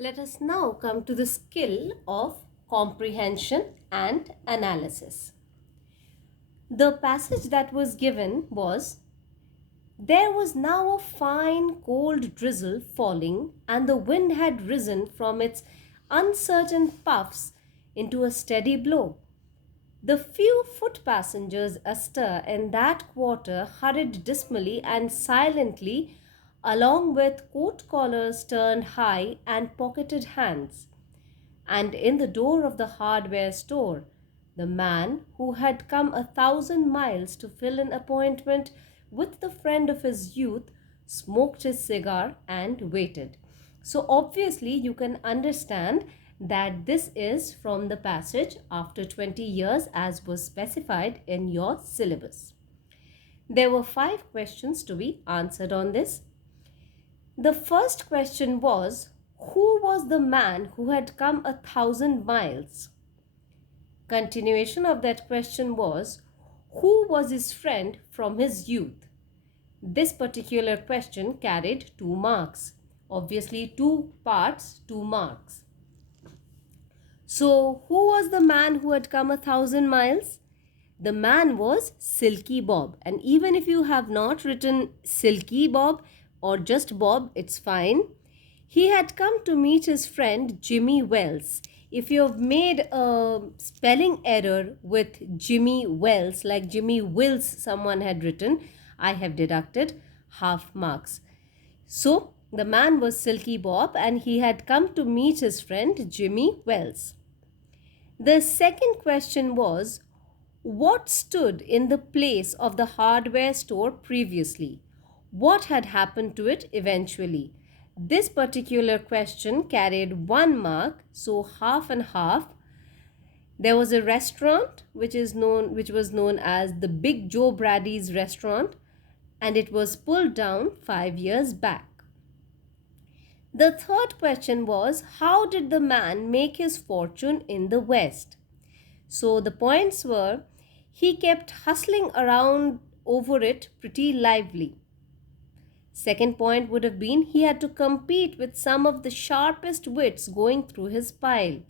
Let us now come to the skill of comprehension and analysis. The passage that was given was, "There was now a fine cold drizzle falling, and the wind had risen from its uncertain puffs into a steady blow. The few foot passengers astir in that quarter hurried dismally and silently along with coat collars turned high and pocketed hands. And in the door of the hardware store, the man who had come 1,000 miles to fill an appointment with the friend of his youth smoked his cigar and waited." So, obviously, you can understand that this is from the passage after 20 years as was specified in your syllabus. There were 5 questions to be answered on this. The first question was, who was the man who had come 1,000 miles? Continuation of that question was, who was his friend from his youth? This particular question carried 2 marks. Obviously, 2 parts, 2 marks. So, who was the man who had come 1,000 miles? The man was Silky Bob. And even if you have not written Silky Bob or just Bob, it's fine. He had come to meet his friend Jimmy Wells. If you have made a spelling error with Jimmy Wells, like Jimmy Wills someone had written, I have deducted half marks. So, the man was Silky Bob and he had come to meet his friend Jimmy Wells. The second question was, what stood in the place of the hardware store previously? What had happened to it eventually? This particular question carried 1 mark, so half and half. There was a restaurant which was known as the Big Joe Brady's restaurant, and it was pulled down 5 years back. The third question was, how did the man make his fortune in the West? So the points were, he kept hustling around over it pretty lively. Second point would have been, he had to compete with some of the sharpest wits going through his pile.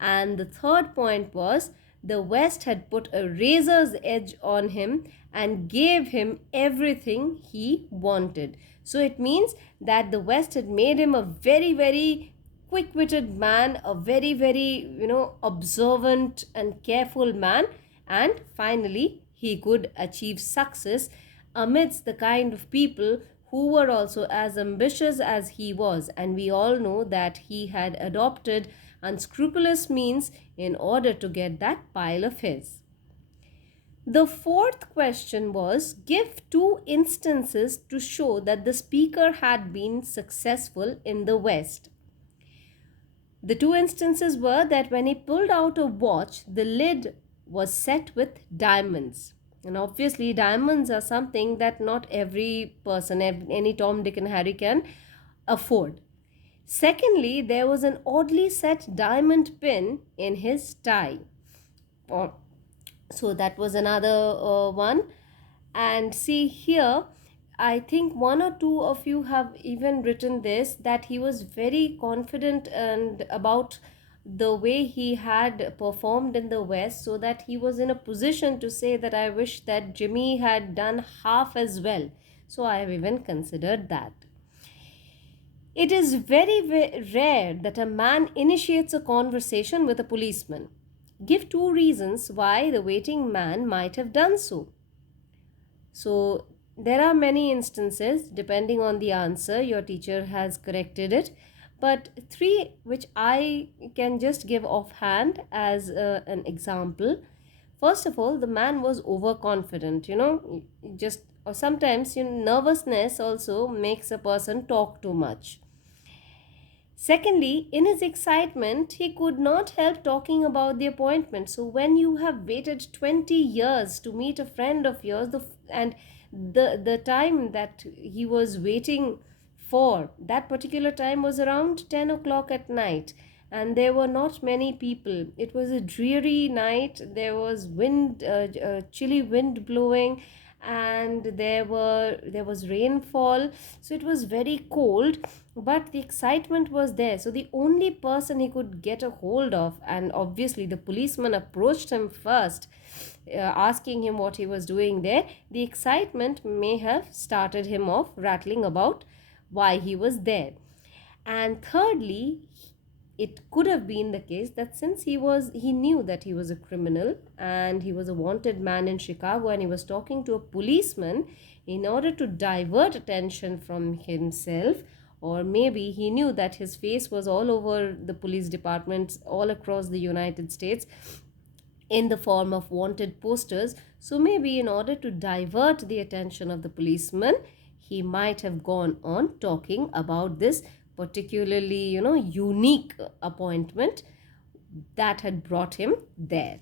And the third point was, the West had put a razor's edge on him and gave him everything he wanted. So it means that the West had made him a very, very quick-witted man, a very, very, observant and careful man. And finally, he could achieve success amidst the kind of people who were also as ambitious as he was. And we all know that he had adopted unscrupulous means in order to get that pile of his. The fourth question was, give 2 instances to show that the speaker had been successful in the West. The 2 instances were that when he pulled out a watch, the lid was set with diamonds. And obviously, diamonds are something that not every person, any Tom, Dick, and Harry can afford. Secondly, there was an oddly set diamond pin in his tie. So that was another one. And see here, I think 1 or 2 of you have even written this, that he was very confident and about the way he had performed in the West, so that he was in a position to say that I wish that Jimmy had done half as well. So I have even considered that. It is very, very rare that a man initiates a conversation with a policeman. Give 2 reasons why the waiting man might have done so. So there are many instances. Depending on the answer, your teacher has corrected it. But 3 which I can just give offhand as an example. First of all, the man was overconfident, or sometimes nervousness also makes a person talk too much. Secondly, in his excitement, he could not help talking about the appointment. So when you have waited 20 years to meet a friend of yours, the time that he was waiting for, that particular time was around 10 o'clock at night, and there were not many people. It was a dreary night. There was chilly wind blowing, and there was rainfall, so it was very cold. but the excitement was there. So the only person he could get a hold of, and obviously the policeman approached him first, asking him what he was doing there. The excitement may have started him off rattling about why he was there. And thirdly, it could have been the case that since he knew that he was a criminal and he was a wanted man in Chicago, and he was talking to a policeman in order to divert attention from himself, or maybe he knew that his face was all over the police departments all across the United States in the form of wanted posters. So maybe in order to divert the attention of the policeman, he might have gone on talking about this particularly, unique appointment that had brought him there.